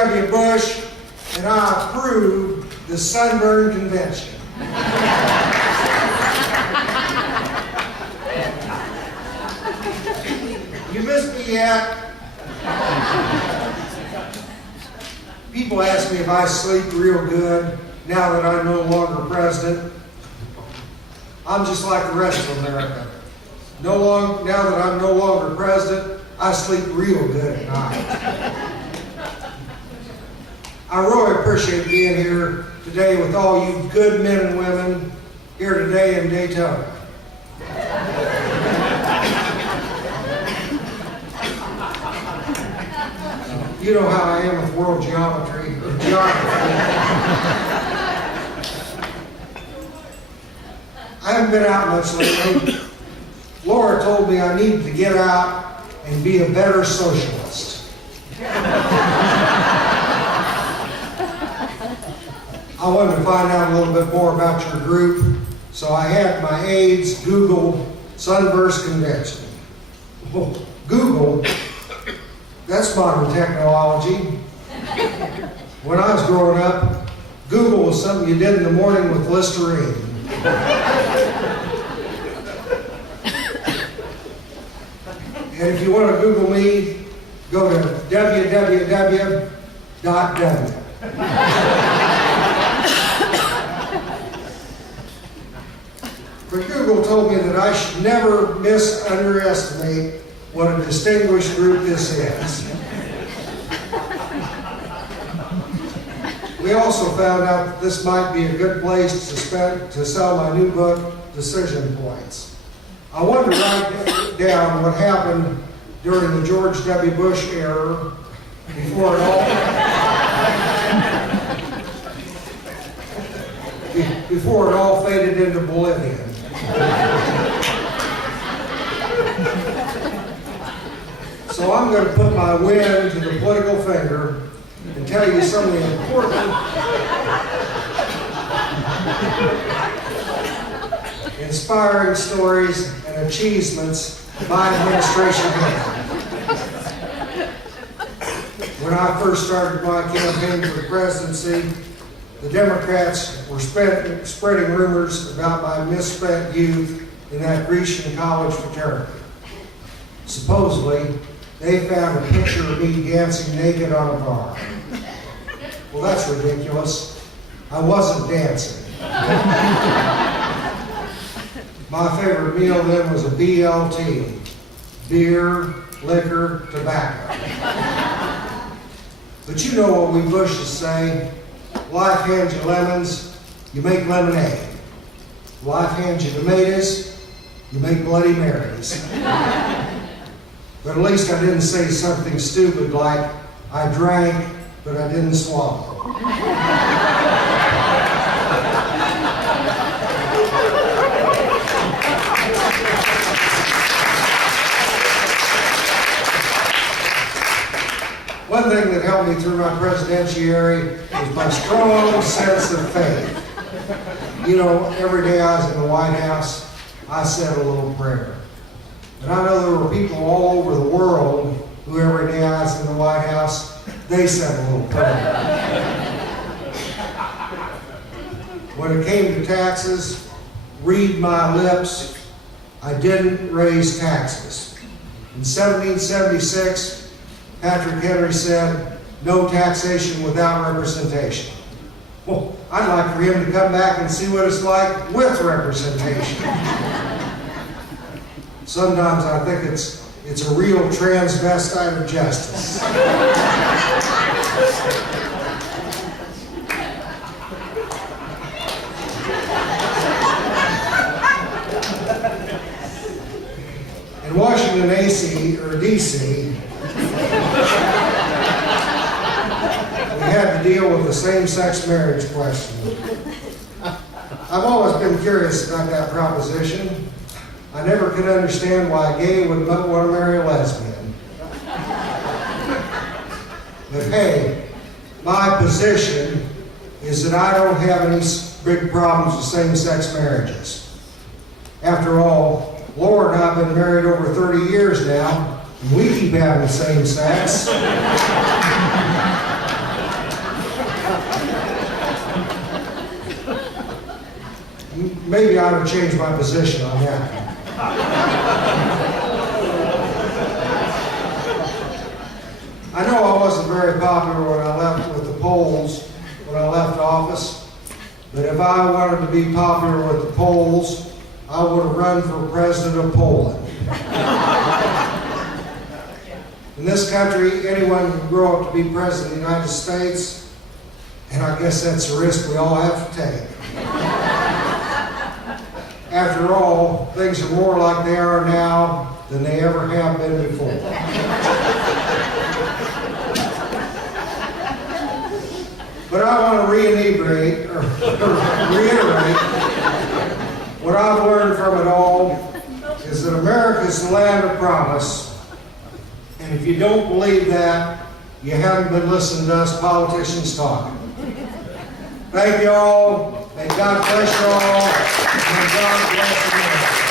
W. Bush, and I approve the Sunburn Convention. You missed me yet? People ask me if I sleep real good now that I'm no longer president. I'm just like the rest of America. Now that I'm no longer president, I sleep real good at night. I really appreciate being here today with all you good men and women here today in Daytona. You know how I am with world geography. I haven't been out much lately. Laura told me I needed to get out and be a better socialist. I wanted to find out a little bit more about your group, so I had my aides Google Sunburst Convention. Oh, Google? That's modern technology. When I was growing up, Google was something you did in the morning with Listerine. And if you want to Google me, go to www.w. But Google told me that I should never underestimate what a distinguished group this is. We also found out that this might be a good place to sell my new book, Decision Points. I wanted to write down what happened during the George W. Bush era before it all faded into oblivion. So I'm going to put my win to the political finger and tell you some of the important inspiring stories and achievements my administration had. When I first started my campaign for the presidency, the Democrats were spreading rumors about my misspent youth in that Grecian college fraternity. Supposedly, they found a picture of me dancing naked on a bar. Well, that's ridiculous. I wasn't dancing. My favorite meal then was a BLT, beer, liquor, tobacco. But you know what we Bushes say, life hands you lemons, you make lemonade. Life hands you tomatoes, you make Bloody Marys. But at least I didn't say something stupid like, I drank, but I didn't swallow. One thing that helped me through my presidency was my strong sense of faith. You know, every day I was in the White House, I said a little prayer. And I know there were people all over the world who every day I was in the White House, they said a little prayer. When it came to taxes, read my lips, I didn't raise taxes. In 1776, Patrick Henry said, no taxation without representation. Well, I'd like for him to come back and see what it's like with representation. Sometimes I think it's a real transvestite of justice. In Washington, D.C., we had to deal with the same-sex marriage question. I've always been curious about that proposition. I never could understand why a gay would not want to marry a lesbian. But hey, my position is that I don't have any big problems with same-sex marriages. After all, Laura and I have been married over 30 years now, and we keep having same sex. maybe I ought to change my position on that. I know I wasn't very popular when I left with the polls, when I left office, but if I wanted to be popular with the polls, I would have run for president of Poland. In this country, anyone can grow up to be president of the United States, and I guess that's a risk we all have to take. After all, things are more like they are now than they ever have been before. But I want to reiterate what I've learned from it all is that America is the land of promise. And if you don't believe that, you haven't been listening to us politicians talking. Thank you all. May God bless you all. And may God bless America.